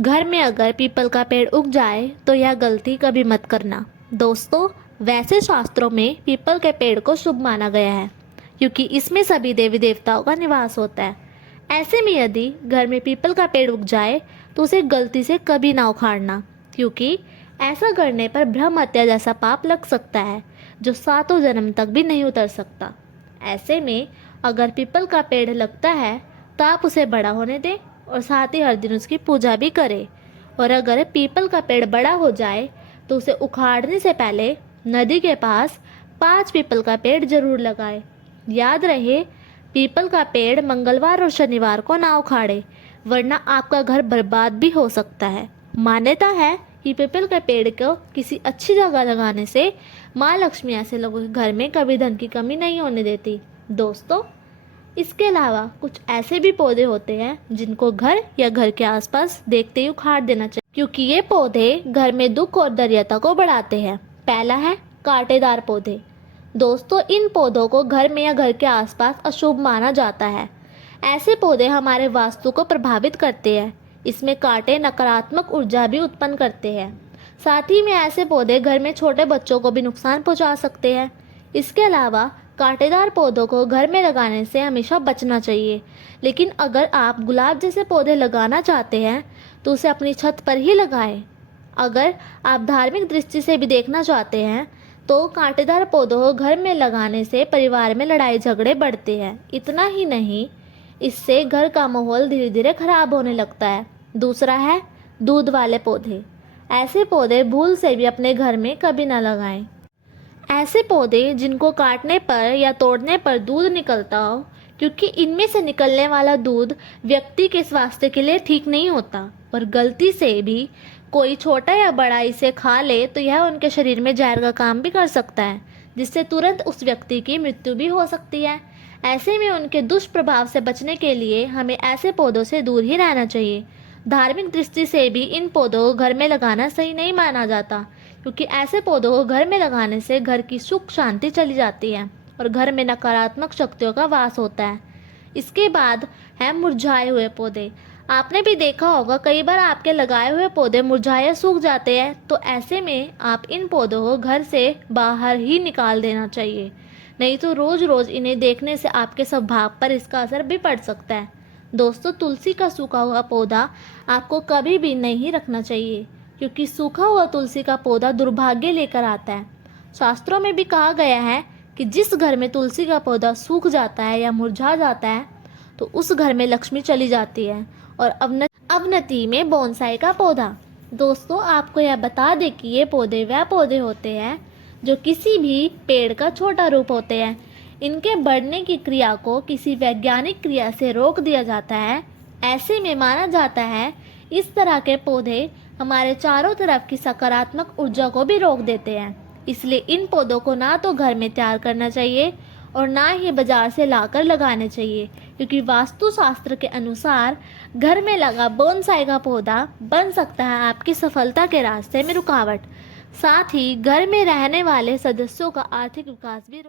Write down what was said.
घर में अगर पीपल का पेड़ उग जाए तो यह गलती कभी मत करना। दोस्तों, वैसे शास्त्रों में पीपल के पेड़ को शुभ माना गया है क्योंकि इसमें सभी देवी देवताओं का निवास होता है। ऐसे में यदि घर में पीपल का पेड़ उग जाए तो उसे गलती से कभी ना उखाड़ना, क्योंकि ऐसा करने पर ब्रह्म हत्या जैसा पाप लग सकता है जो 7 जन्म तक भी नहीं उतर सकता। ऐसे में अगर पीपल का पेड़ लगता है तो आप उसे बड़ा होने दें और साथ ही हर दिन उसकी पूजा भी करें। और अगर पीपल का पेड़ बड़ा हो जाए तो उसे उखाड़ने से पहले नदी के पास 5 पीपल का पेड़ जरूर लगाएं। याद रहे, पीपल का पेड़ मंगलवार और शनिवार को ना उखाड़े, वरना आपका घर बर्बाद भी हो सकता है। मान्यता है कि पीपल के पेड़ को किसी अच्छी जगह लगाने से माँ लक्ष्मी ऐसे लोगों के घर में कभी धन की कमी नहीं होने देती। दोस्तों, इसके अलावा कुछ ऐसे भी पौधे होते हैं जिनको घर या घर के आसपास देखते ही उखाड़ देना चाहिए, क्योंकि ये पौधे घर में दुख और दरिद्रता को बढ़ाते हैं। पहला है कांटेदार पौधे। दोस्तों, इन पौधों को घर में या घर के आसपास अशुभ माना जाता है। ऐसे पौधे हमारे वास्तु को प्रभावित करते हैं। इसमें कांटे नकारात्मक ऊर्जा भी उत्पन्न करते हैं। साथ ही में ऐसे पौधे घर में छोटे बच्चों को भी नुकसान पहुंचा सकते हैं। इसके अलावा कांटेदार पौधों को घर में लगाने से हमेशा बचना चाहिए। लेकिन अगर आप गुलाब जैसे पौधे लगाना चाहते हैं तो उसे अपनी छत पर ही लगाएं। अगर आप धार्मिक दृष्टि से भी देखना चाहते हैं तो कांटेदार पौधों को घर में लगाने से परिवार में लड़ाई झगड़े बढ़ते हैं। इतना ही नहीं, इससे घर का माहौल धीरे धीरे खराब होने लगता है। दूसरा है दूध वाले पौधे। ऐसे पौधे भूल से भी अपने घर में कभी ना लगाएं। ऐसे पौधे जिनको काटने पर या तोड़ने पर दूध निकलता हो, क्योंकि इनमें से निकलने वाला दूध व्यक्ति के स्वास्थ्य के लिए ठीक नहीं होता और गलती से भी कोई छोटा या बड़ा इसे खा ले तो यह उनके शरीर में जहर का काम भी कर सकता है, जिससे तुरंत उस व्यक्ति की मृत्यु भी हो सकती है। ऐसे में उनके दुष्प्रभाव से बचने के लिए हमें ऐसे पौधों से दूर ही रहना चाहिए। धार्मिक दृष्टि से भी इन पौधों को घर में लगाना सही नहीं माना जाता, क्योंकि ऐसे पौधों को घर में लगाने से घर की सुख शांति चली जाती है और घर में नकारात्मक शक्तियों का वास होता है। इसके बाद है मुरझाए हुए पौधे। आपने भी देखा होगा, कई बार आपके लगाए हुए पौधे मुरझाए सूख जाते हैं, तो ऐसे में आप इन पौधों को घर से बाहर ही निकाल देना चाहिए, नहीं तो रोज रोज इन्हें देखने से आपके स्वभाव पर इसका असर भी पड़ सकता है। दोस्तों, तुलसी का सूखा हुआ पौधा आपको कभी भी नहीं रखना चाहिए, क्योंकि सूखा हुआ तुलसी का पौधा दुर्भाग्य लेकर आता है। शास्त्रों में भी कहा गया है कि जिस घर में तुलसी का पौधा सूख जाता है या मुरझा जाता है तो उस घर में लक्ष्मी चली जाती है। और अवनति में बोनसाई का पौधा। दोस्तों, आपको यह बता दें कि ये पौधे वह पौधे होते हैं जो किसी भी पेड़ का छोटा रूप होते हैं। इनके बढ़ने की क्रिया को किसी वैज्ञानिक क्रिया से रोक दिया जाता है। ऐसे में माना जाता है इस तरह के पौधे हमारे चारों तरफ की सकारात्मक ऊर्जा को भी रोक देते हैं। इसलिए इन पौधों को ना तो घर में तैयार करना चाहिए और ना ही बाजार से लाकर लगाने चाहिए, क्योंकि वास्तुशास्त्र के अनुसार घर में लगा बोनसाई का पौधा बन सकता है आपकी सफलता के रास्ते में रुकावट। साथ ही घर में रहने वाले सदस्यों का आर्थिक विकास भी